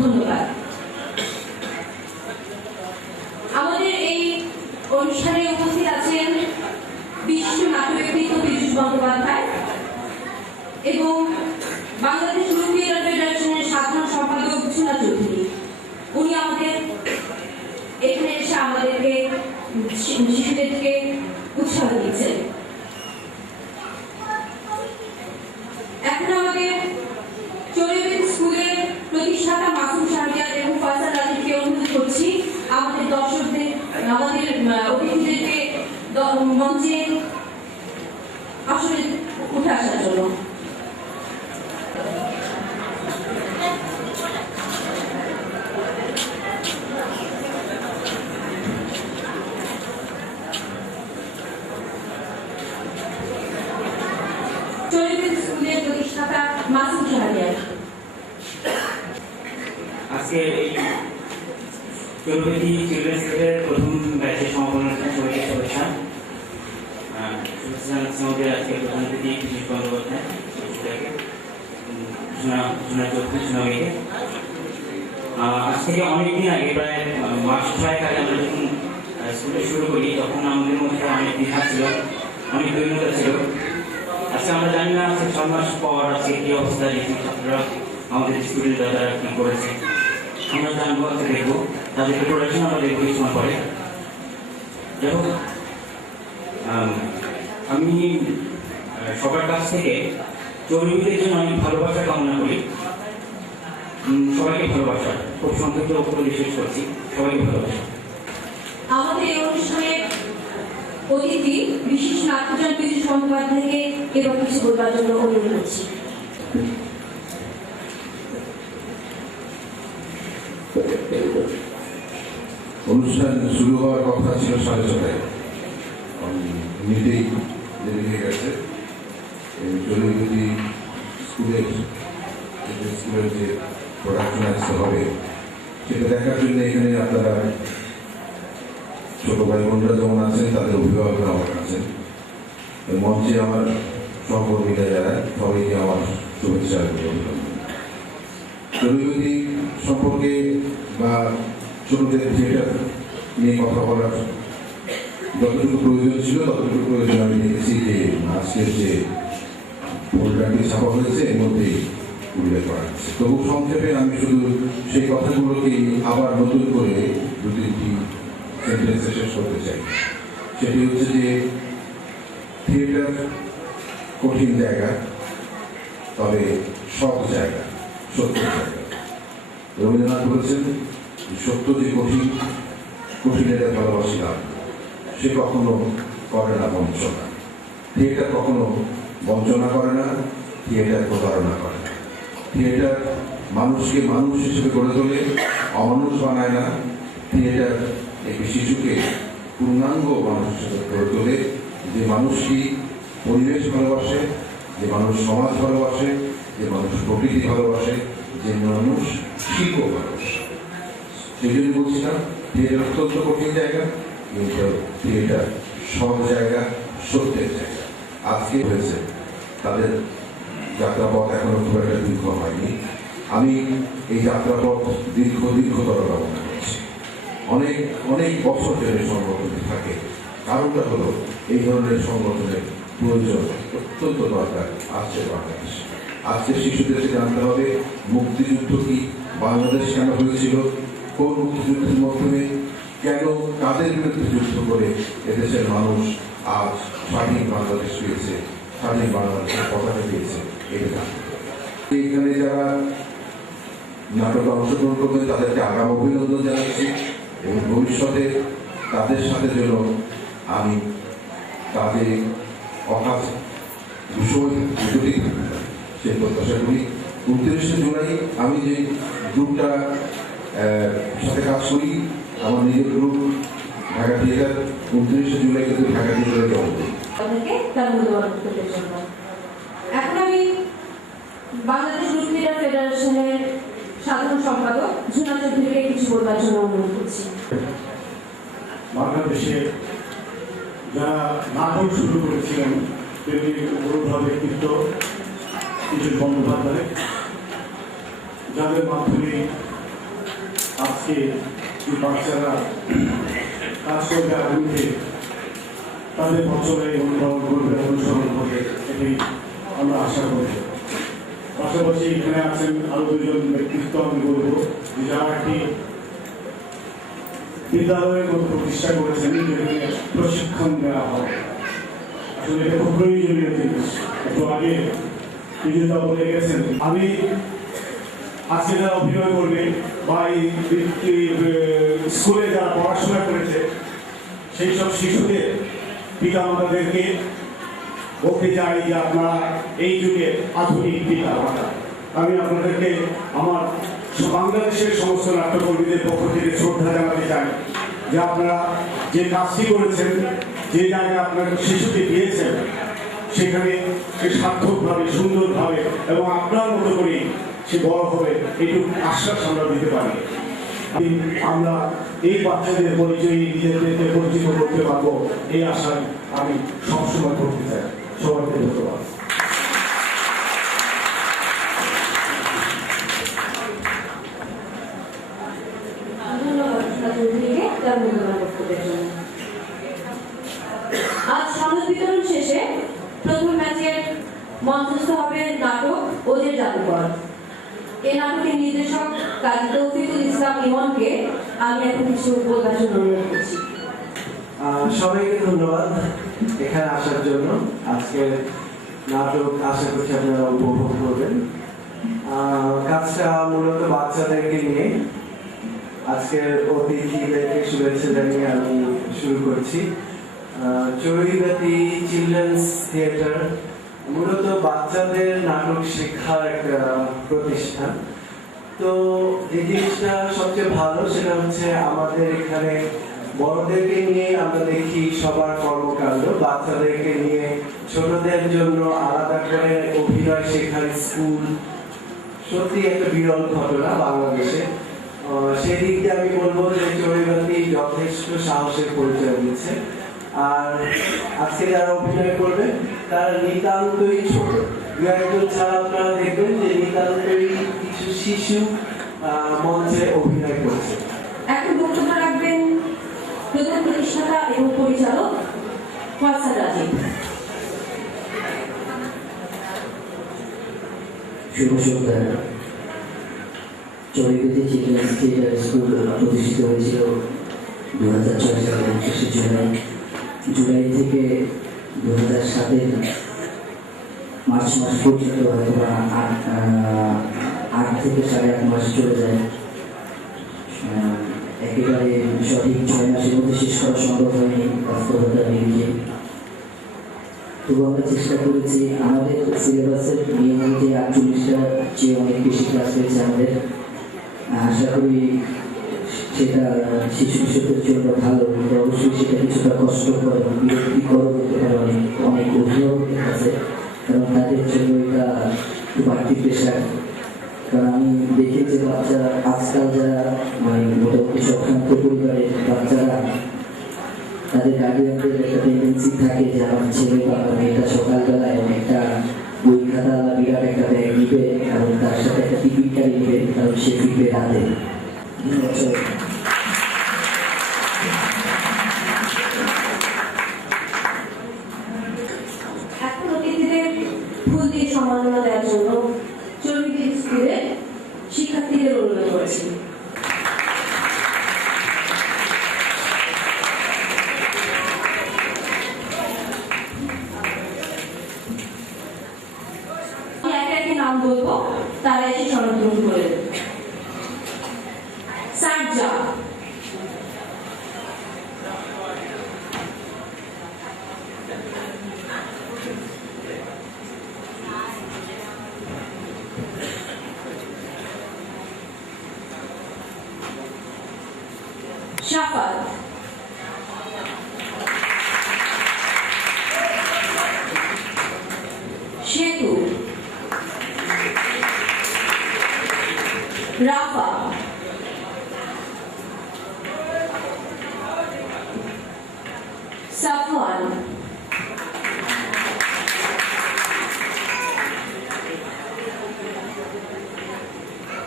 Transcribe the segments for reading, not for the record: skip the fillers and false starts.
ধন্যবাদ। আমাদের এই অনুষ্ঠানে উপস্থিত আছেন বিশিষ্ট নাট্য ব্যক্তিত্ব পীযূষ বন্দ্যোপাধ্যায় এবং বাংলাদেশ গ্রুপ থিয়েটার ফেডারেশনের সাধারণ সম্পাদক ঝুনা চৌধুরী। উনি আমাদের এখানে এসে আমাদেরকে শিশুদেরকে উৎসাহ দিয়েছেন। এখন আমাদের চরিবেন স্কুলের প্রতিষ্ঠাতা মাসুম শাহরিয়ার এবং ফয়সাল রাজীবকে অনুরোধ করছি আমাদের দর্শকদের, আমাদের অতিথিদেরকে মঞ্চে আসলে উঠে আসার জন্য। চরিবেন স্কুলের প্রতিষ্ঠাতা মাসুম শাহরিয়ার। আজকে এই চৌধুরী চিলড্রেন্স স্কুলের প্রথম ব্যাচের সমাপন অনুষ্ঠান সবাইকে শুভেচ্ছা। শুভেচ্ছা জানাচ্ছি আমাদের আজকে প্রধান অতিথি পীযূষ বন্দ্যোপাধ্যায়, ঝুনা চৌধুরী, ঝুনাকে। আজ থেকে অনেকদিন আগে, প্রায় মাস 6 আগে আমরা যখন স্কুলে শুরু করি তখন আমাদের মধ্যে অনেক দ্বিধা ছিল, অনেক দৈন্যতা ছিল। আজকে আমরা জানি না 6 মাস পর আজকে কি অবস্থা, ছাত্ররা আমাদের স্টুডেন্ট তারা কি করেছে আমরা জানবো, আজকে দেখবো তাদের প্রোডাকশন আমরা দেখবো কিছু সময় পরে। দেখো, আমি সবার কাছ থেকে চরিবেদের জন্য অনেক ভালোবাসা কামনা করি। সবাইকে ভালোবাসা, খুব সংক্ষিপ্ত উপরে শেষ করছি, সবাইকে ভালোবাসা। আমাদের এই অনুষ্ঠানের অতিথি বিশিষ্ট নাট্যজন পীযূষ বন্দ্যোপাধ্যায়কে এবার কিছু বলবার জন্য অনুরোধ করছি। অনুষ্ঠান শুরু হওয়ার কথা ছিল 6:30, এমনিতেই দেরি হয়ে গেছে। চরিবেদি স্কুলের যে প্রোডাকশন আসতে হবে সেটা দেখার জন্য এখানে আপনারা ছোট ভাই বোনরা যেমন আছেন, তাদের অভিভাবকরা আমার আছেন। মঞ্চে আমার সহকর্মীরা যারা, সবাইকে আমার শুভেচ্ছা অভিনন্দন। চরিবেদি সম্পর্কে বা ছোটদের থিয়েটার নিয়ে কথা বলার যতটুকু প্রয়োজন ছিল ততটুকু প্রয়োজন আমি দেখেছি যে আজকের যে প্রোগ্রামটি ছাপা হয়েছে এর মধ্যেই উল্লেখ করা হয়েছে। তবু সংক্ষেপে আমি শুধু সেই কথাগুলোকে আবার নতুন করে 2-3টি সেন্টেন্সে শেষ করতে চাই। সেটি হচ্ছে যে থিয়েটার কঠিন জায়গা, তবে সৎ জায়গা, সত্য জায়গা। রবীন্দ্রনাথ বলেছেন, সত্য যে কঠিন, কঠিনের ভালোবাসিলাম, সে কখনো করে না বঞ্চনা। থিয়েটার কখনো বঞ্চনা করে না, থিয়েটার প্রতারণা করে না। থিয়েটার মানুষকে মানুষ হিসেবে গড়ে তোলে, অমানুষ বানায় না। থিয়েটার একটি শিশুকে পূর্ণাঙ্গ মানুষ হিসেবে গড়ে তোলে, যে মানুষটি পরিবেশ ভালোবাসে, যে মানুষ সমাজ ভালোবাসে, যে মানুষ প্রকৃতি ভালোবাসে, যে মানুষ শিল্প ভালোবাসে। সেই জন্য বলছিলাম থিয়েটার অত্যন্ত কঠিন জায়গা, কিন্তু থিয়েটার সব জায়গা, সত্যের জায়গা। আজকে হয়েছে তাদের যাত্রাপথ এখনো খুব একটা দীর্ঘ হয়নি। আমি এই যাত্রাপথ দীর্ঘতর কামনা করছি। অনেক অনেক বছর ধরে সংগঠন থাকে। কারণটা হলো এই ধরনের সংগঠনের প্রয়োজন অত্যন্ত দরকার আসছে বাংলাদেশ। আজকে শিশুদেরকে জানতে হবে মুক্তিযুদ্ধ কি, বাংলাদেশ কেন হয়েছিল, কোন মুক্তিযুদ্ধের মাধ্যমে, কেন, কাদের বিরুদ্ধে যুদ্ধ করে এদেশের মানুষ আজ স্বাধীন বাংলাদেশ পেয়েছে, স্বাধীন বাংলাদেশের পতাকা পেয়েছে। এটা জানতে হবে। এখানে যারা নাটকে অংশগ্রহণ করবেন তাদেরকে আগাম অভিনন্দন জানাচ্ছি এবং ভবিষ্যতে তাদের সাথে যেন আমি তাদের অকাজ বিষয় জড়িত সেই প্রত্যাশা করি। 29শে জুলাই আমি যে গ্রুপটা সাথে কাজ করি, আমার নিজের গ্রুপ ঢাকা থিয়েটার, 29শে জুলাই কিন্তু ঢাকা থিয়েটারে জন্ম করি। এখন আমি বাংলাদেশ গ্রুপ থিয়েটার ফেডারেশনের সাধারণ সম্পাদক ঝুনা চৌধুরীকে কিছু বলবার জন্য অনুরোধ করছি। বাংলাদেশে যারা নাটক শুরু করেছিলেন তেমনি বড় ব্যক্তিত্ব পীযূষ বন্দ্যোপাধ্যায়, যাদের মাধ্যমে আজকে এই বাচ্চারা কাজ করবে আগামীতে তাদের বছরে অনুভব করবে, অনুসরণ করবে, এটাই আমরা আশা করি। পাশাপাশি এখানে আছেন আরো দুজন ব্যক্তিত্ব আমি বলবো, যারা একটি বিদ্যালয়ের মতো প্রতিষ্ঠা করেছেন, যেখানে প্রশিক্ষণ দেওয়া হয়। আসলে এটা খুব প্রয়োজনীয় জিনিস। একটু আগে বিজেতা বলে গেছেন, আমি আজকে যারা অভিনয় করবে বা এই স্কুলে যারা পড়াশোনা করেছে সেই সব শিশুদের পিতা মাতাদেরকে বলতে চাই যে আপনারা এই যুগে আধুনিক পিতা মাতা। আমি আপনাদেরকে আমার বাংলাদেশের সমস্ত নাট্যকর্মীদের পক্ষ থেকে শ্রদ্ধা জানাতে চাই যে আপনারা যে কাজটি করেছেন, যে জায়গায় আপনারা শিশুকে দিয়েছেন, সেখানে সে সার্থকভাবে, সুন্দরভাবে এবং আপনার মতো করে সে বড় হবে, এইটুকু আশ্বাস আমরা দিতে পারি। আমরা এই বাচ্চাদের পরিচয় নিজেদেরকে পরিচিত করতে পারবো, এই আশায় আমি সবসময় করতে চাই। সবাইকে ধন্যবাদ। আজ সনদ বিতরণ শেষে প্রথম ম্যাচের মঞ্চস্থ হবে নাটক ওদের জাদুঘর। এই নাটকের নির্দেশক কাজী তৌফিকুল ইসলাম ইমনকে আমি এখন কিছু বলার জন্য অনুরোধ করছি। সবাইকে ধন্যবাদ এখানে আসার জন্য। আজকের নাটক আশা করছি আপনারা উপভোগ করবেন। কাজটা মূলত বাচ্চাদেরকে নিয়ে। আজকের অতিথিদেরকে শুভেচ্ছা জানিয়ে আমি শুরু করছি। চড়ুইবাতি চিলড্রেন্স থিয়েটার মূলত বাচ্চাদের নাটক শেখার একটা প্রতিষ্ঠান। তো যে জিনিসটা সবচেয়ে ভালো সেটা হচ্ছে আমাদের এখানে বড়দেরকে নিয়ে আমরা দেখি সবার কর্মকাণ্ড, বাচ্চাদেরকে নিয়ে ছোটদের জন্য আলাদা করে অভিনয় শেখার স্কুল সত্যি একটা বিরল ঘটনা বাংলাদেশে। সেই দিক দিয়ে আমি বলবো যে চড়ুইবাতি যথেষ্ট সাহসের পরিচয় দিচ্ছে। আর আজকে যারা অভিনয় করবে তারা নিতান্তই ছোট, দু একজন ছাড়া আপনারা দেখবেন যে নিতান্তই কিছু শিশু মঞ্চে অভিনয় করছে। এখন বক্তব্য রাখবেন প্রধান প্রতিষ্ঠাতা এবং পরিচালক ফারসাদ রাজীব। শুভ সন্ধ্যা। চড়ুইবাতি চিলড্রেন্স থিয়েটার স্কুল প্রতিষ্ঠিত হয়েছিল 2006 সালের 29 জুলাই থেকে 2007 মার্চ মাস পর্যন্ত হয়তো 8 থেকে 8.5 মাস চলে যায়। একেবারে সঠিক 6 মাসের মধ্যে শেষ করা সম্ভব হয়নি বাস্তবতার নিরিখে। তবু আমরা চেষ্টা করেছি। আমাদের সিলেবাসের নিয়ম অনুযায়ী 48টা চেয়ে অনেক বেশি ক্লাস হয়েছে আমাদের। আশা করি সেটা শিশু কিশোরদের জন্য ভালো, কিন্তু অবশ্যই সেটা কিছুটা কষ্টকর এবং বিরক্তিকর হতে পারে অনেক অভিভাবকদের কাছে, কারণ তাদের জন্য এটা বাড়তি প্রেশার। কারণ আমি দেখি যে বাচ্চারা আজকাল যারা মোটামুটি সম্ভ্রান্ত পরিবারের বাচ্চারা, তাদের গার্ডিয়ানদের একটা টেন্ডেন্সি থাকে যে আমার ছেলে বা মেয়েটা সকালবেলায় একটা বই খাতা বা বিরাট একটা ব্যাগ নিবে এবং তার সাথে একটা টিফিন ক্যারি নিবে, কারণ সে ফিরবে রাতে। এখন অতিথিদের ফুল দিয়ে সম্মাননা দেওয়ার জন্য চড়ুইবাতি স্কুলের শিক্ষার্থীদের অনুরোধ করেছি। নাম বলবো, তারা এসে সনদ গ্রহণ করে দেবে। সারজা, শাফাত, সেতু, রাফা, সাফওয়ান,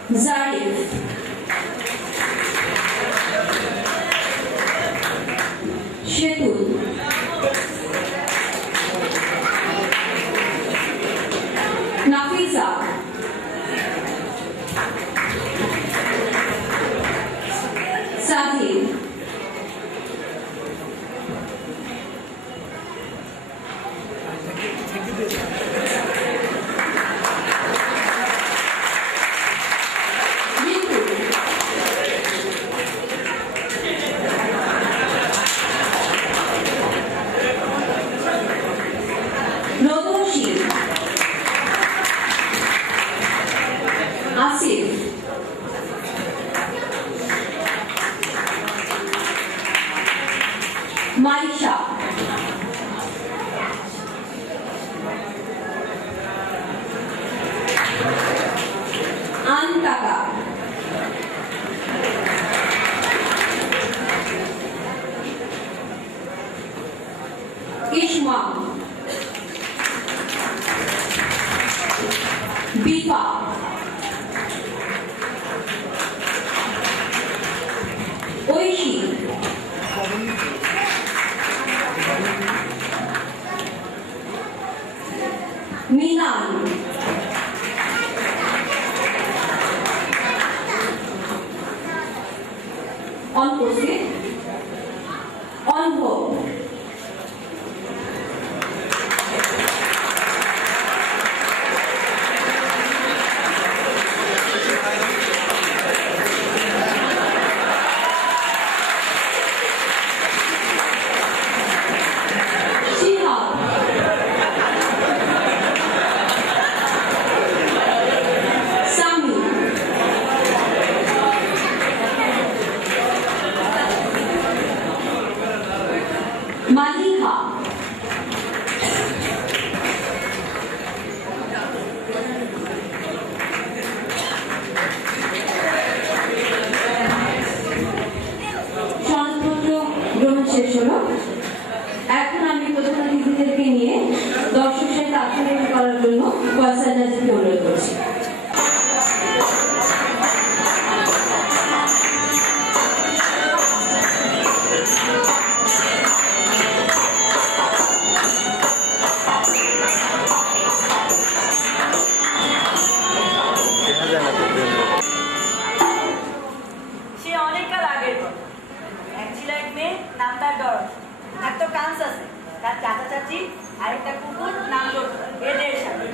জারিফ, সেতুল, নাফিসা, সাজিদ, রিতু, রোদসী, আসিফ, মাইশা, আনতাকা, ইসমা, বিপা, ঐশী, মিনান, অনুপস্থিত, অন্ধ, শিহাব, সামি, মালিহা, সনদপত্র গ্রহণ শেষ হলো। এখন আমি প্রধান অতিথিদেরকে নিয়ে দর্শক সাথে আত্মনির্ভর করার জন্য কয়েসার নাজিরকে অনুরোধ করছি। সে অনেককাল আগের কথা। এক ছিল এক মেয়ে, নাম তার ডরথি। থাকতো কানসাসে। তার চাচা চাচি আর একটা কুকুর, নাম লোটা, এদের সাথে।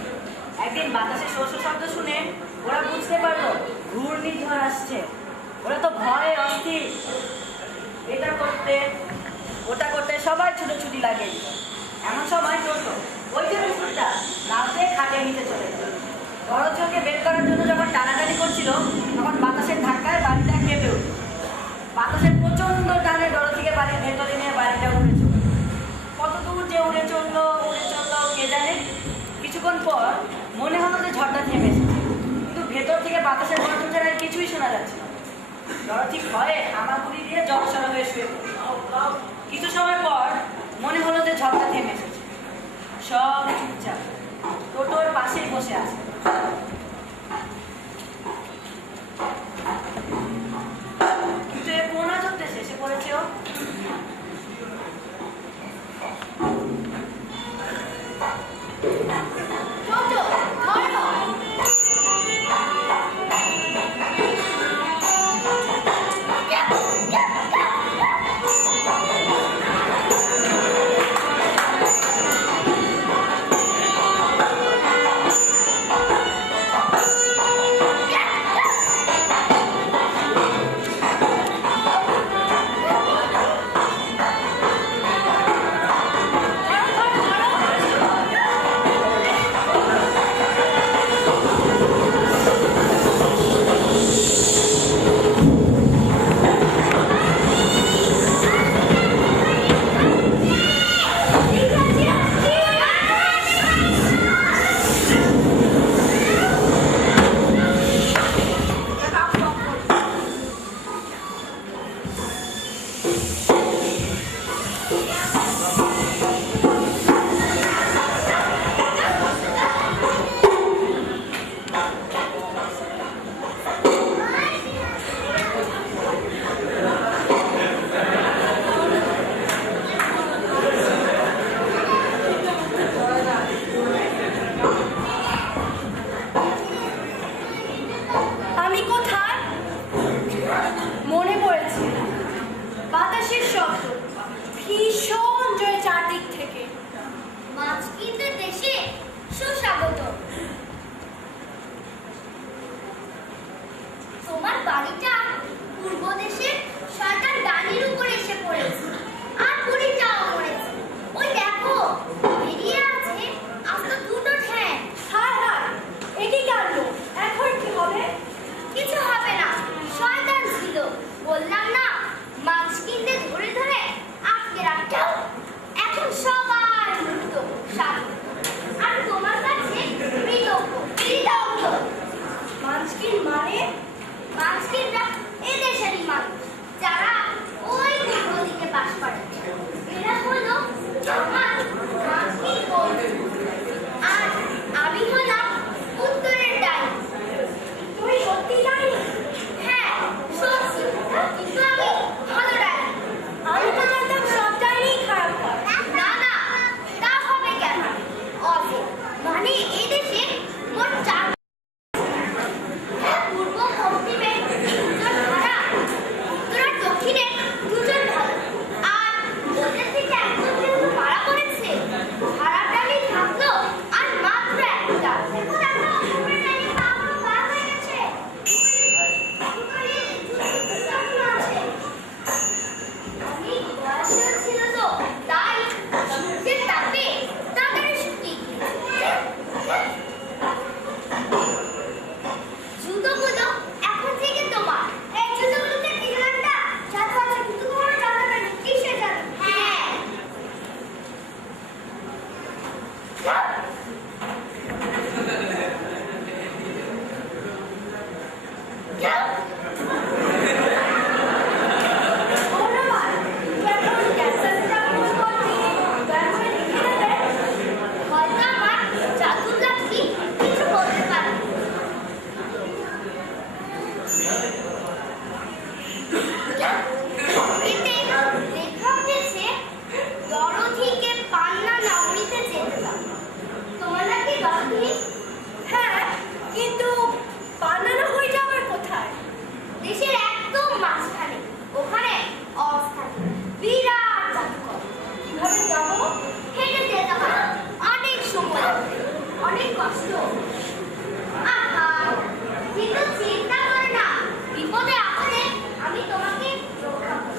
একদিন বাতাসে শস্য শব্দ শুনে ওরা বুঝতে পারলো ঘূর্ণিঝড় আসছে। ওরা তো ভয়ে অস্থির। এটা করতে ওটা করতে সবাই ছুটোছুটি লাগে। এমন সময় টোটো ওই যে কুকুরটা লাফে খাটের নিচে চলে গেল। ডরথিকে বের করার জন্য যখন টানাটানি করছিল তখন বাতাসের ধাক্কায় বাড়িটা কেঁপে উঠল। বাতাসের প্রচন্ড টানে ডরথিকে বাড়ির ভেতরে নিয়ে বাড়িটা উড়ে চলল। কত দূর যে উড়ে চললো কে জানে। কিছুক্ষণ পর মনে হলো যে ঝড়টা থেমে এসেছে, কিন্তু ভেতর থেকে বাতাসের গর্জন ছাড়া আর কিছুই শোনা যাচ্ছে না। ডরথি ভয়ে হামাগুড়ি দিয়ে জড়সড় হয়ে শুয়ে পড়ল। কিছু সময় পর মনে হলো যে ঝড়টা থেমে এসেছে। সব চুপচাপ টোটোর পাশেই বসে আছে। কিন্তু এ কোন আজব দেশে এসে পড়েছে ও? ভীষণ জয় চারদিক থেকে। মাছ কিনতে দেশে সুস্বাগত। তোমার বাড়িটা পূর্ব দেশের শয়তান ডানির উপর এসে পড়েছে, আর বুড়িটাও মরেছে। ওই দেখো, বেরিয়ে আছে আস্ত দুটো ঠ্যাং। হায় হায়, এটি কাণ্ড! এখন কি হবে? কিছু হবে না, শয়তান ছিল। বললাম না, মাছ কিনতে ধরে ধরে আটকে রাখতাম। এখন সবাই মুক্ত, স্বাধীন। আর তোমার কাছে কৃতজ্ঞ। মানস্কিন মানে? মানস্কিনরা এদেশেরই মানুষ, যারা ওই পূর্ব দিকে বাস করে। এরা হলো আমার মানস্কিন বন্ধু। আর আমি হলাম উত্তরের ডাইনি। তুমি সত্যি ডাইনি? হ্যাঁ, সত্যি। কিন্তু আমি ভালো ডাইনি। আমি তো জানতাম সব ডাইনিই খারাপ হয়। না না, তা হবে কেন? অদ্ভুত। মানে এদেশে মোট 4 পূর্ব পশ্চিমে 2জন ভাড়া, উত্তর আর দক্ষিণে 2জন ভাড়া। আর ওদের থেকে একজন যেহেতু মারা পড়েছে, ভাড়াটা আমি থাকলো আর মাত্র একটা। দেখো দেখো, উপরে ডাইনি পা পুরো বার হয়ে গেছে। আছে। অনেক বয়সেও ছিল তো, তাই সূর্যের তাপে তাড়াতাড়ি শুকিয়ে গিয়েছে। জুতোগুলো এখন থেকে তোমার। এই জুতোগুলোতে ডিজাইনটা জাদু আছে, কিন্তু তোমার জানা নেই। কিসের জাদু? হ্যাঁ। ধন্যবাদ। এখন ক্যান্সারটা কোন করছি? দয়া করে লিখে দেবে? হয়তো আমার জাদুর লাঠি কিছু বলতে পারে। এতে লেখা হয়েছে, দরধিকে পান্না নাউরিতে যেতে দাও। তোমার নাকি দরধি? হ্যাঁ, কিন্তু বানানো হয়ে যাবার কোথায়? দেশের একদম মাঝখানে, ওখানে অবস্থানে বিরাট জাদুঘর। কিভাবে যাবো? হেঁটে যেতে হবে, অনেক সময় লাগবে, অনেক কষ্ট। আহা, কিন্তু চিন্তা করে না, বিপদে আপদে আমি তোমাকে রক্ষা করব।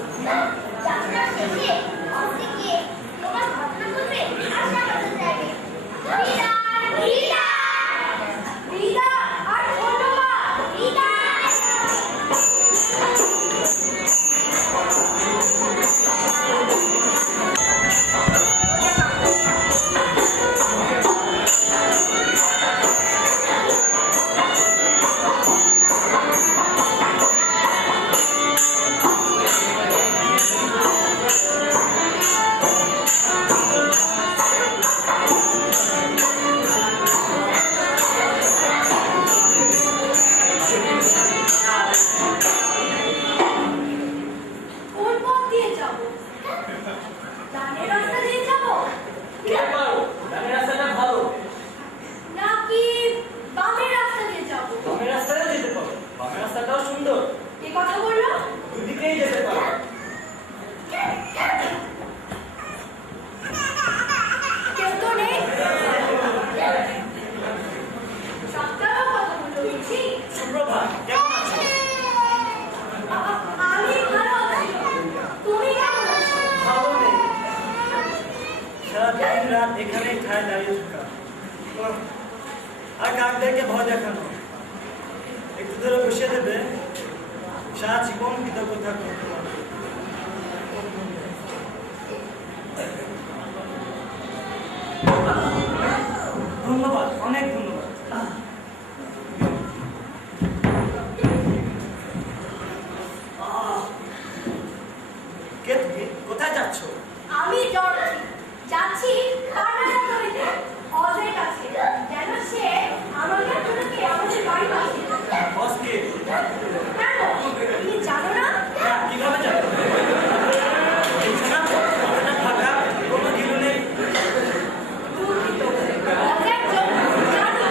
যাত্রা শেষে অফিসে গিয়ে তোমার ঘটনা বলবে আর স্বাগত চাইবে। বিদায় বিদায় বিদায় আর ধন্যবাদ। বিদায়। কোন পথ দিয়ে যাবো? ডানের রাস্তা দিয়ে যাবো? নাকি বামের রাস্তা দিয়ে যাবো? বামের রাস্তাটাও যেতে পারো, বামের রাস্তাটাও সুন্দর, এ কথা বললো? দুদিকেই যেতে পারো। কেউ তো নেই। সপ্তাহ কথা বললো দেখছি। সুপ্রভাত, কেমন আছো? আমি ভালো আছি। তুমি কেমন আছো? ভালো নেই, সারাদিন রাত এখানেই ঠায় দাঁড়িয়ে থাকা, আর কাকদেরকে ভয় দেখানো। একটু ধরে বসিয়ে দেবে, সারা জীবন কৃতজ্ঞ থাকবো তোমার। ধন্যবাদ, অনেক ধন্যবাদ। কে তুমি? কোথায় যাচ্ছ? আমি ডরথি, যাচ্ছি পান্ডার বাড়িতে, অজয়ের কাছে, যেন সে আমাকে আপনাকে আমাদের বাড়ি পাঠিয়ে দেয়। বস কে? কেন? তুমি জানো না? না, কিভাবে যাবে? দেখছো না, এটা ফাঁকা, কোনো গিলু নেই। দুঃখিত, অজয়ের জন্য জানো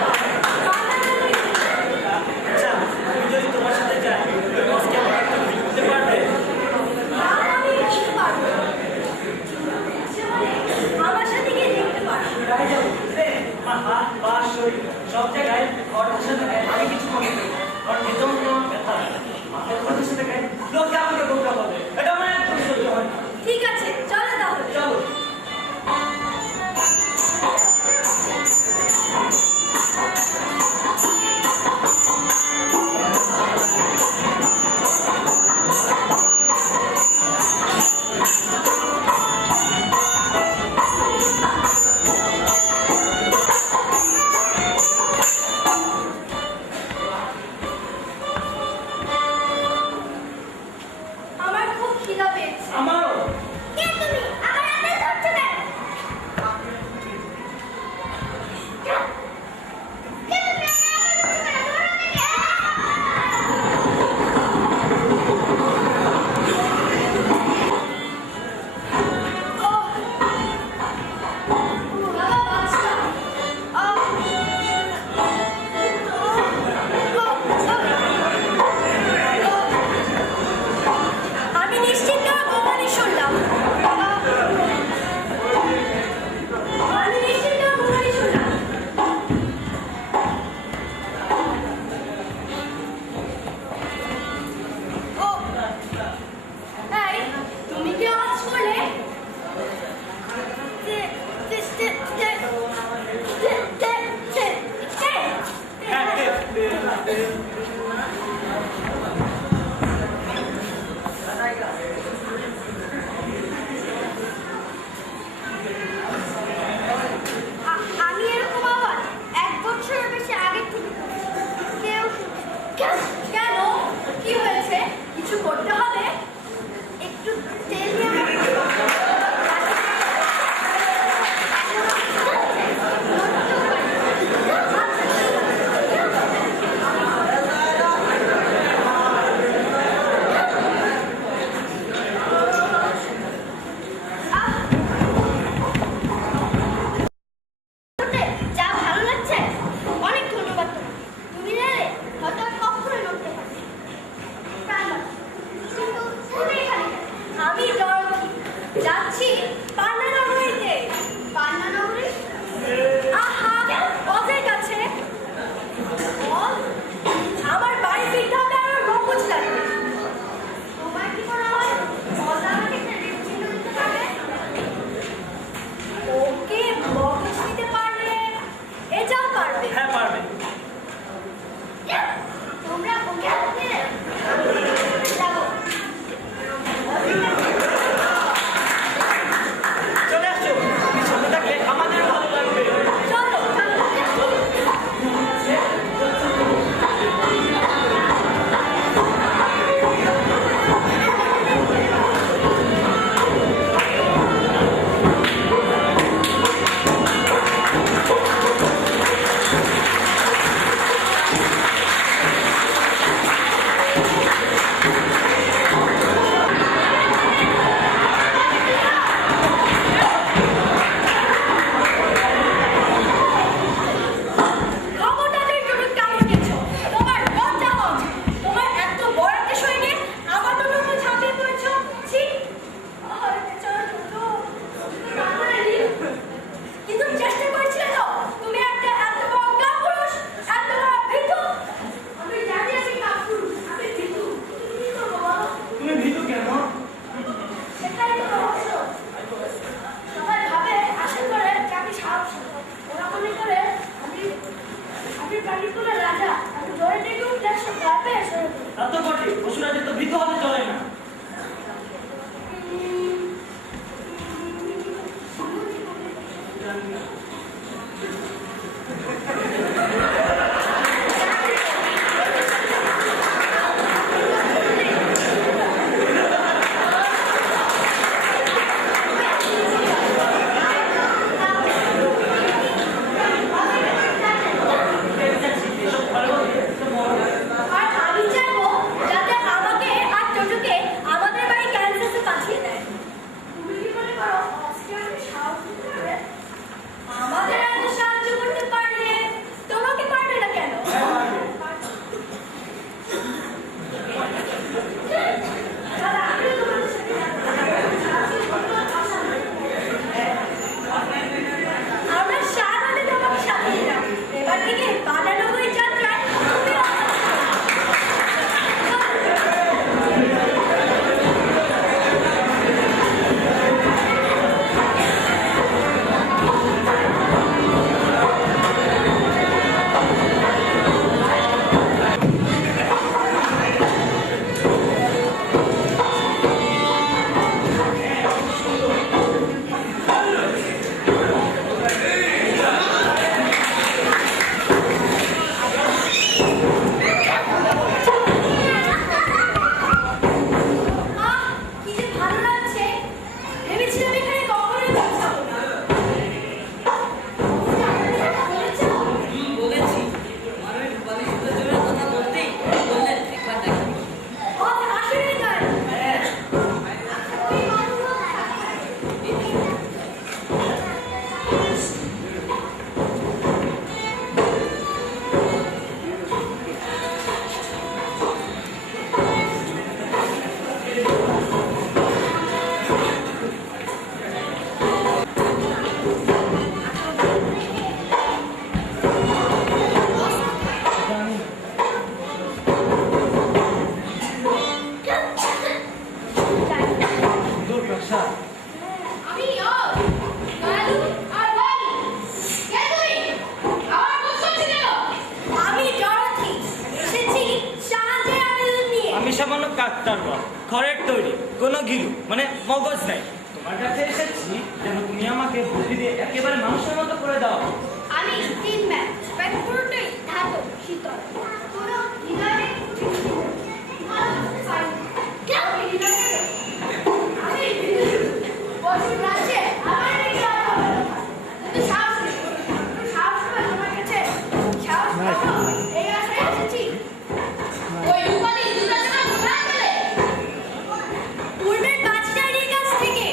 আমি এরকম আবার 1 বছরের বেশি আগে থেকে কেউ কেন কি হয়েছে কিছু করতে হবে একটু তেল নিয়ে যা ভালো লাগছে অনেক ধন্যবাদ তুমি নিলে হয়তো আমি কখনোই লড়তে পারি কিন্তু তুমি এখানে কেন? আমি ডরথি যাচ্ছি পান্না নগরীতে পান্না নগরী আহা ওদের কাছে বল, আমার বাড়ি ফিরতে হবে আর 9 বছর লাগবে তোমার কি মনে হয় মজা আমাকে একটা রেপ চিহ্ন দিতে পারবে ওকে মগজ দিতে পারলে এটাও পারবে হ্যাঁ পারবে। তোমরা ওকে হাতে যাবো চলে আসছো, তুমি সাথে থাকলে আমাদের ভালো লাগবে। চলো খবরদার জন্য কেমন গেছো তোমার লজ্জা হওয়া উচিত। তোমার এত বড় একটা সৈনিক আমার তো তুমি ছাপিয়ে পড়েছো ছি আর বেচারা ছোট কিন্তু চেষ্টা করেছিলে তো তুমি একটা এত বড় কাপুরুষ এত বড় ভীতু আমি জানি আমি কাপুরুষ আমি ভীতু তুমি কি করবো বলো তুমি ভীতু কেন? সেটাই তো রহস্য সবাই ভাবে আশা করে যে আমি সাহসী ওরা মনে করে আমি প্রাণীকুলে রাজা আমি জয় থেকে উঠলে সব গাপে এসে তা তো বটে, পশুরাজের তো ভীতু হতে চলে না। আর আমি চাইবো যাতে ডাক্তার বাবু, খড়ের তৈরি, কোনো গিলু মানে মগজ নাই। তোমার কাছে এসেছি যেন তুমি আমাকে বুদ্ধি দিয়ে একেবারে মানুষের মতো করে দাও। আমি 3 ম্যাচ প্রায় পুরোটাই ধাতব শীতল পুরো হৃদয়ে আমি বছর রাজ্যে আমার দিকে কিন্তু সাহস নেই। সাহস হবে তোমার কাছে, সাহস পাবো এই আশায় এসেছি। ওই রূপালী দুটা টাকা কোথায় পেলে? পূর্বের বাচ্চারির কাছ থেকে।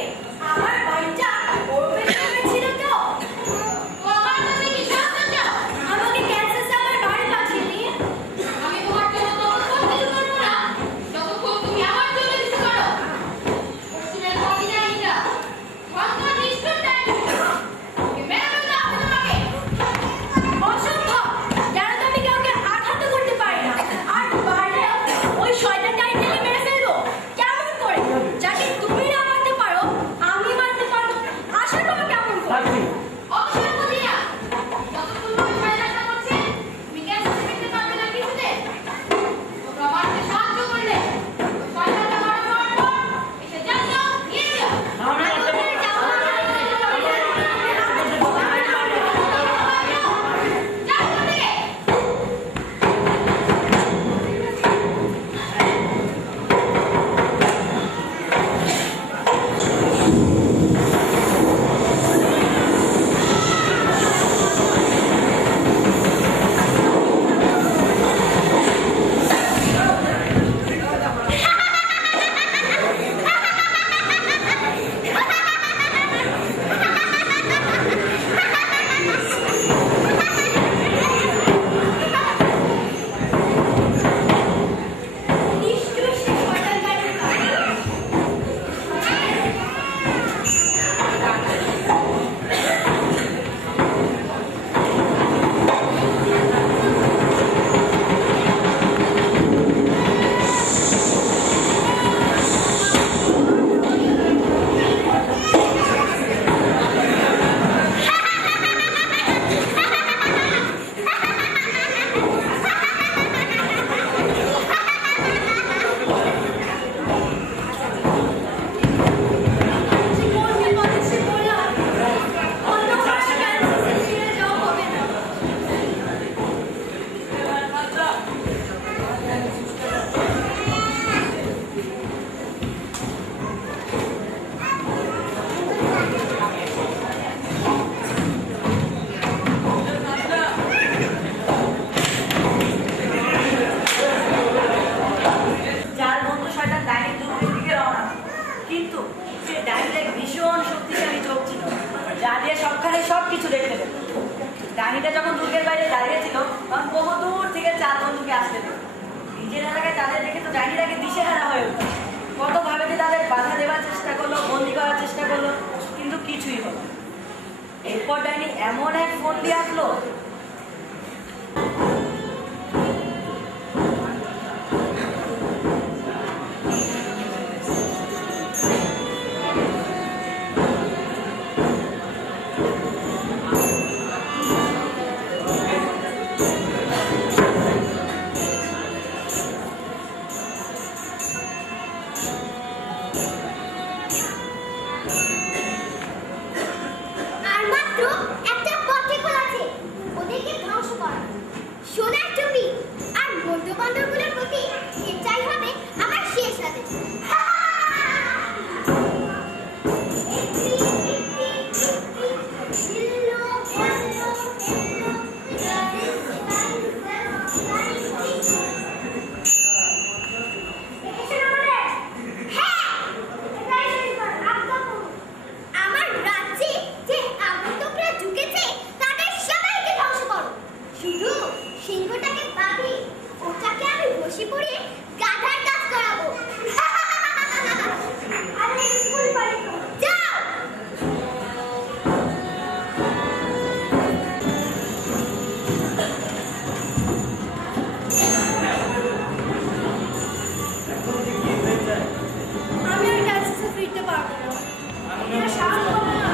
আমার বাড়িটা ওর পেছনে ছিল তো। আমার কাছে কি সাহায্য চাও? আমাকে ক্যান্সার আমার বাড়ি পাঠিয়ে দিন। আমি তোমার জন্য ততক্ষণ কিছু করবো না যতক্ষণ তুমি আমার জন্য কিছু করো। পশ্চিমের কবিতাটা ভাগ্য নিষ্ঠুর দেয়। ওকে মেরে ফেলতে হবে তোমাকে। অসম্ভব। জানো তো আমি কাউকে আঘাত করতে পারি না। আর পারলেও ওই শয়তানটাকে টেনে মেরে ফেলবো। কেমন করে? যাকে তুমি না মারতে পারো আমি মারতে পারবো। আশা করো কেমন করে? অবশ্যই বুঝি না। যতক্ষণ তুমি শয়তানটা করছে তুমি ক্যান্সার দেখতে পারবে না কিছুতে। তোমরা মারতে সাহায্য করলে ওই শয়তানটা মারা পর এসে যাও নিয়ে যাও। আমি মারতে পারবো না। নিষ্ঠুর সে শয়তানটার কাজ। জীবন বিপদে সে পড়ে আছে। অন্ধকার ক্যান্সারে ছিঁড়ে যাওয়া হবে না। যার বন্ধু শয়তান ডাইনির দুর্গের দিকে রওনা। কিন্তু সে ডাইনির এক ভীষণ শক্তিশালী চোখ ছিল যা দিয়ে সবখানে সবকিছু দেখতে পেত। ডাইনিটা যখন দুর্গের বাইরে দাঁড়িয়েছিল তখন বহু দূর থেকে 4 বন্ধুকে আসতে পেত। নিজের এলাকায় তাদের দেখে তো ডাইনিটাকে দিশেহারা হয়ে উঠল। কতভাবে যে তাদের বাধা দেওয়ার চেষ্টা করলো, বন্দি করার চেষ্টা করলো, কিন্তু কিছুই হলো না। এরপর ডাইনি এমন এক ফোন দিয়ে আসলো আর মাত্র একটা পথে খোলাছে ওদেরকে ধ্বংস করা। সোনার টুপি আর বন্ধু বান্ধবগুলোর প্রতি এটাই হবে আমার শেষ আদেশ। আমার রাজ্যে যে আগন্তুকরা ঢুকেছে তাদের সবাইকে ধ্বংস করো। শুধু সিংহটাকে বাঁধি ওটাকে আমি বসে পড়িয়ে গাধার কাজ করাবো। আরে ফুল বাড়ি যাও। এখন যে কি হয়ে যায় আমি আর কাছে ফিরতে পারবো না। এটা সাহস হবে না।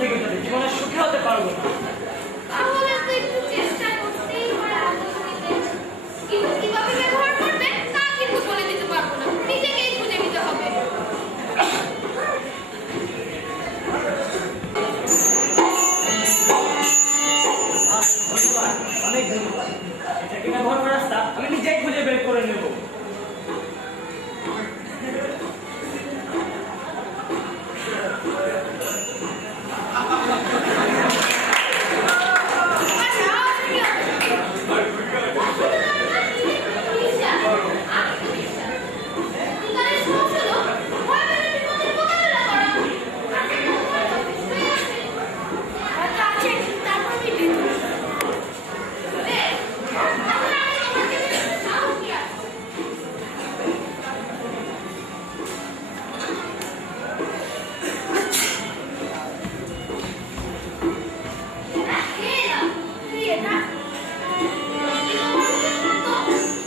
থেকে যাবে, জীবনে সুখী হতে পারবো না। তাহলে তো একটু চেষ্টা করতেই হয় আদর্শ নিতে। কিন্তু কিভাবে ব্যবহার করবে তা কিন্তু বলে দিতে পারবো না, নিজেকেই খুঁজে নিতে হবে। অনেক ধন্যবাদ। এটাকে ব্যবহার করার রাস্তা আমি নিজেই খুঁজে বের করে নেব।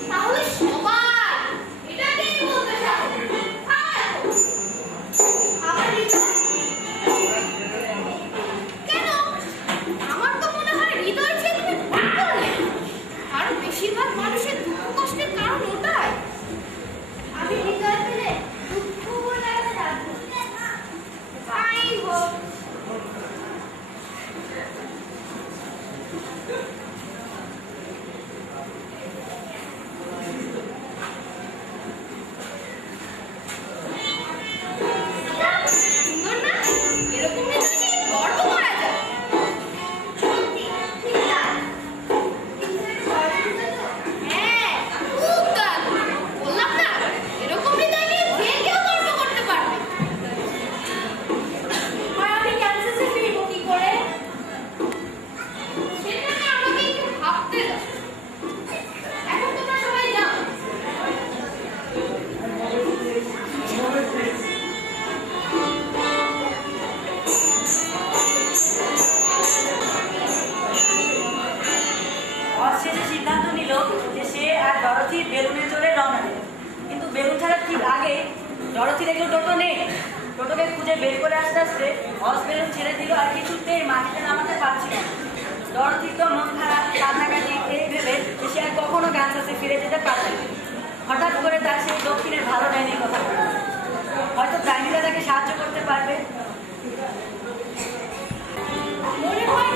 তাহলে সবাই এটাকেই বলতে চাও। কেন? আমার তো মনে হয় হৃদয় যে তুমি ভুল করলে। কারণ বেশিরভাগ মানুষের দুঃখ কষ্টের কারণ ওটাই। আমি হৃদয় পেলে দুঃখ বলে রাখবো। তাই হোক। সুন্দর না? এরকম হৃদয়কে গর্ব করা যায়। সত্যি, ঠিক তাই। হ্যাঁ, খুব দারুণ। বললাম না, এরকম হৃদয় নিয়ে যে কেউ গর্ব করতে পারবে। আর আমি ক্যান্সাসে ফিরবো কি করে? সেটা নিয়ে আমাকে একটু ভাবতে দাও। এখন তোমরা সবাই যাও। অশেষে সিদ্ধান্ত নিল যে সে আর ডরথি বেলুনে চড়ে রওনা দেবে। কিন্তু বেলুন ছাড়ার ঠিক আগে ডরথি দেখলো টোটো নেই। টোটোকে খুঁজে বের করে আসতে আসতে অস বেলুন ছেড়ে দিল আর কিছুতেই মাটিতে নামাতে পারছিল না। ডরথি তো মন খারাপ, কান্নাকাটি এই ভেবে যে সে আর কখনো ক্যান্সাসে ফিরে যেতে পারবে না। হঠাৎ করে তার সেই দক্ষিণের ভালো ডাইনির কথা মনে হলো। হয়তো ডাইনিটা তাকে সাহায্য করতে পারবে। মনে হয়